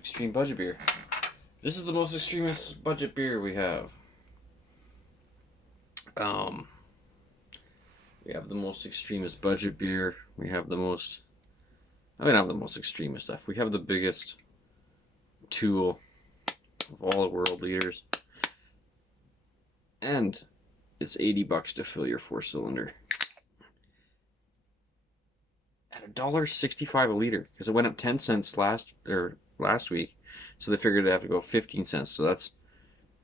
Extreme budget beer. This is the most extremist budget beer we have. We have the most extremist budget beer. We have the most... I mean, not the most extremist stuff. We have the biggest tool of all the world leaders. And it's $80 to fill your 4-cylinder. At $1.65 a liter. Because it went up 10 cents last week. So they figured they have to go 15 cents. So that's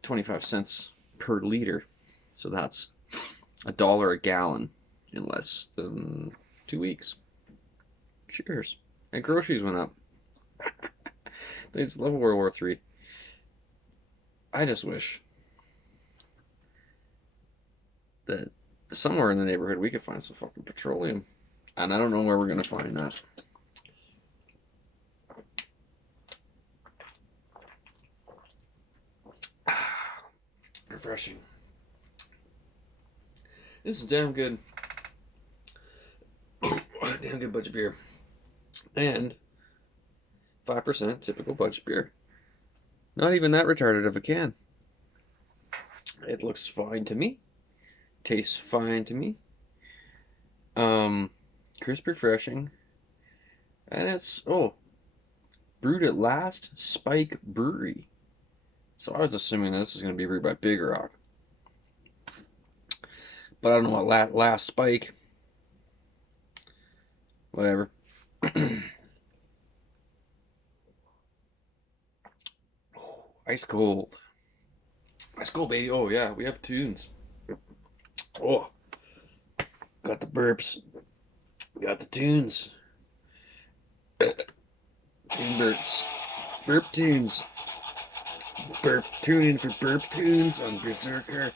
25 cents per liter. So that's $1 a gallon in less than 2 weeks. Cheers. And groceries went up. It's level World War III. I just wish that somewhere in the neighborhood we could find some fucking petroleum. And I don't know where we're going to find that. Refreshing. This is damn good. Damn good budget beer. And 5% typical budget beer. Not even that retarded of a can. It looks fine to me. Tastes fine to me. Crisp, refreshing. And it's, brewed at Last Spike Brewery. So I was assuming this is going to be brewed by Big Rock. But I don't know what Last Spike. Whatever. Ice cold. Ice cold, baby. Oh, yeah, we have tunes. Oh, got the burps. Got the tunes. Tune burps. Burp tunes. Burp tuning for burp tunes on Beerzerker.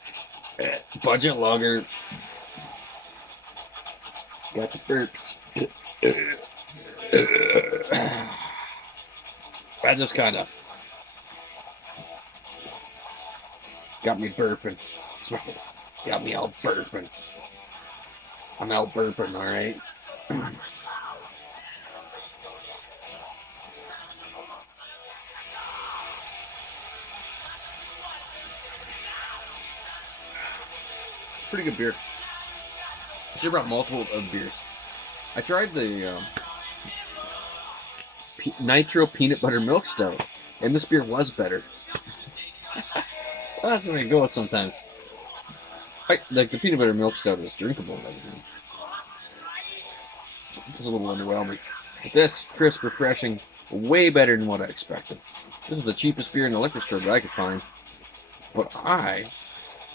Budget logger. Got the burps. I just kind of got me burping. Got me all burping. I'm out burping, alright? Pretty good beer. I should have brought multiple of beers. I tried the Nitro Peanut Butter Milk Stout, and this beer was better. That's what I go with sometimes. Like the peanut butter milk stout is drinkable and everything. It's a little underwhelming. But this, crisp, refreshing, way better than what I expected. This is the cheapest beer in the liquor store that I could find. But I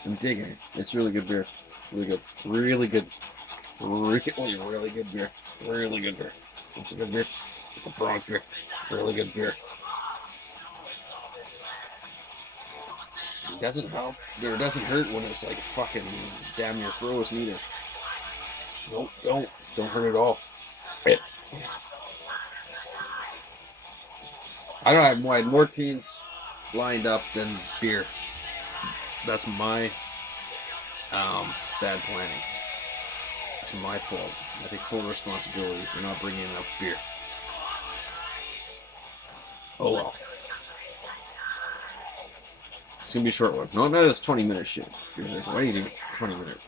am digging it. It's really good beer. Really good. Really good. Really good beer. Really good beer. It's a good beer. It's a Bronx beer. Really good beer. It doesn't help. It doesn't hurt when it's like fucking damn near frozen either. Nope, don't hurt at all. I don't have more teams lined up than beer. That's my bad planning. It's my fault. I take full responsibility for not bringing enough beer. Oh well. It's gonna be a short one. No, this 20-minute shit. Like, why do you do 20-minute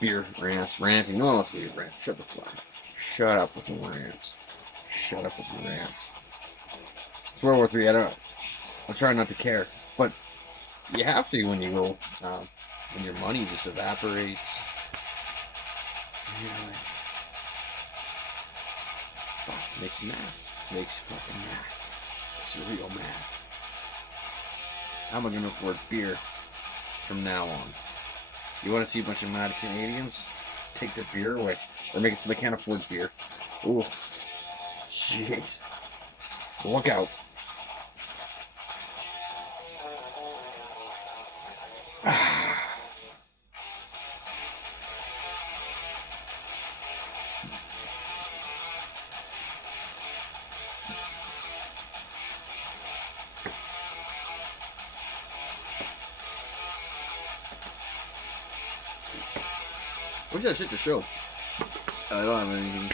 beer ranting? No one wants to do rant. Shut the fuck up. Shut up with the rants. Shut up with the rants. It's World War III. I'm trying not to care, but you have to when you go. When your money just evaporates. Fuck, makes you mad. Makes you fucking mad. Makes you real mad. How am I gonna afford beer from now on? You want to see a bunch of mad Canadians? Take their beer away. Or make it so they can't afford beer. Ooh. Jeez. Look out. What's that shit to show? I don't have anything.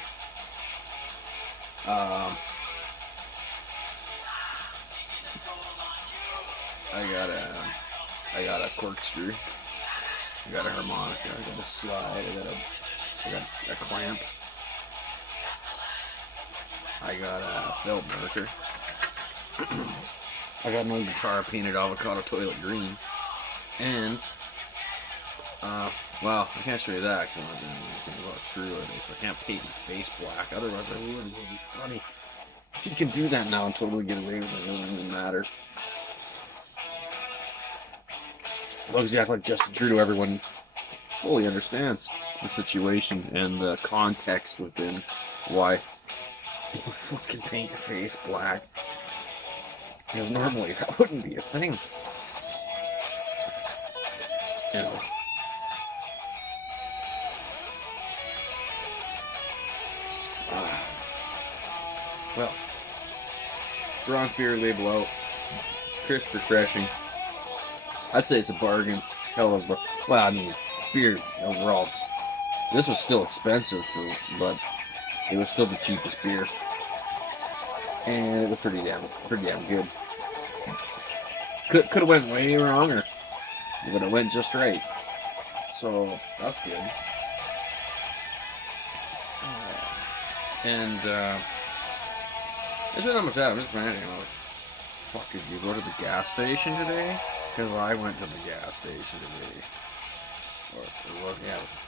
I got a corkscrew. I got a harmonica. I got a slide. I got a clamp. I got a Velcro. I got my guitar painted avocado toilet green. And well, I can't show you that because I'm not doing anything about true today, so I can't paint my face black. Otherwise, I would. It would be funny. So you can do that now and totally get away with it. It doesn't even matter. As long as you act like Justin Trudeau, everyone fully understands the situation and the context within why you fucking paint your face black. Because normally that wouldn't be a thing. You know. Well, strong beer label out, crisp, refreshing. I'd say it's a bargain. Hell of a, well, I mean, beer overall. This was still expensive, but it was still the cheapest beer, and it was pretty damn good. Could have went way wrong, but it went just right. So that's good. And there's not much out. I'm just ranting. Fuck, did you go to the gas station today? Because I went to the gas station today.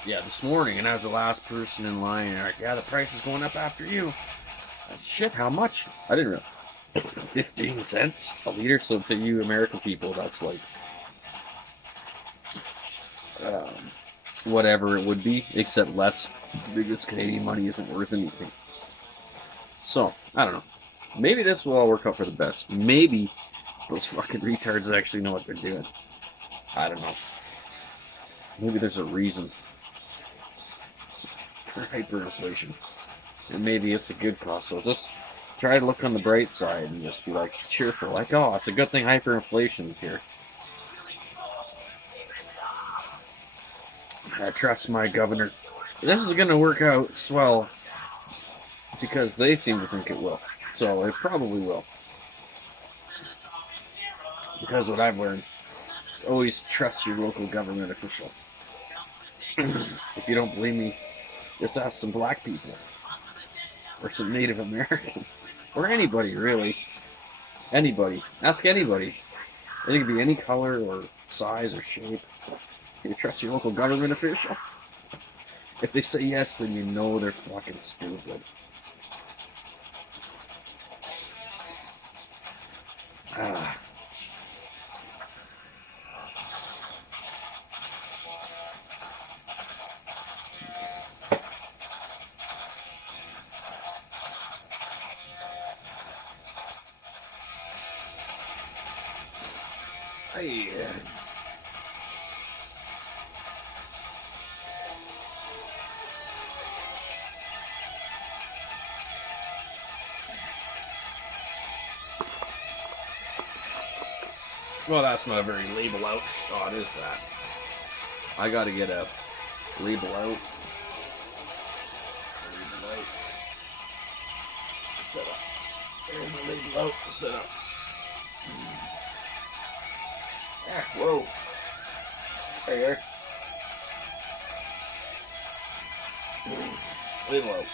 Yeah, this morning, and I was the last person in line. And like, yeah, the price is going up after you. Shit, how much? I didn't know. 15 cents a liter. So to you American people, that's like whatever it would be, except less, because Canadian money isn't worth anything. So, I don't know. Maybe this will all work out for the best. Maybe those fucking retards actually know what they're doing. I don't know. Maybe there's a reason for hyperinflation. And maybe it's a good cause. So just try to look on the bright side and just be like cheerful. Like, oh, it's a good thing hyperinflation's here. I trust my governor. This is going to work out swell because they seem to think it will. So it probably will. Because what I've learned is always trust your local government official. If you don't believe me, just ask some black people. Or some Native Americans. Or anybody, really. Anybody. Ask anybody. It can be any color or size or shape. You trust your local government official? If they say yes, then you know they're fucking stupid. Well, that's not a very label out. Oh, it is that. I gotta get a label out. Label out. Set up. There's my label out. Set up. Ah, whoa. There you are. Label out.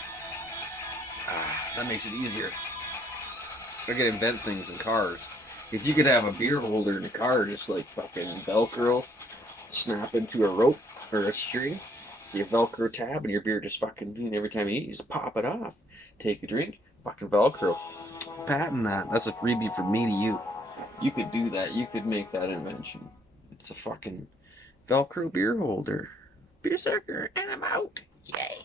Ah, that makes it easier. I gotta invent things in cars. Because you could have a beer holder in a car just like fucking Velcro, snap into a rope or a string, your Velcro tab, and your beer just fucking, every time you eat, you just pop it off. Take a drink, Fucking Velcro. Patent that. That's a freebie from me to you. You could do that. You could make that invention. It's a fucking Velcro beer holder. Beerzerker, and I'm out. Yay!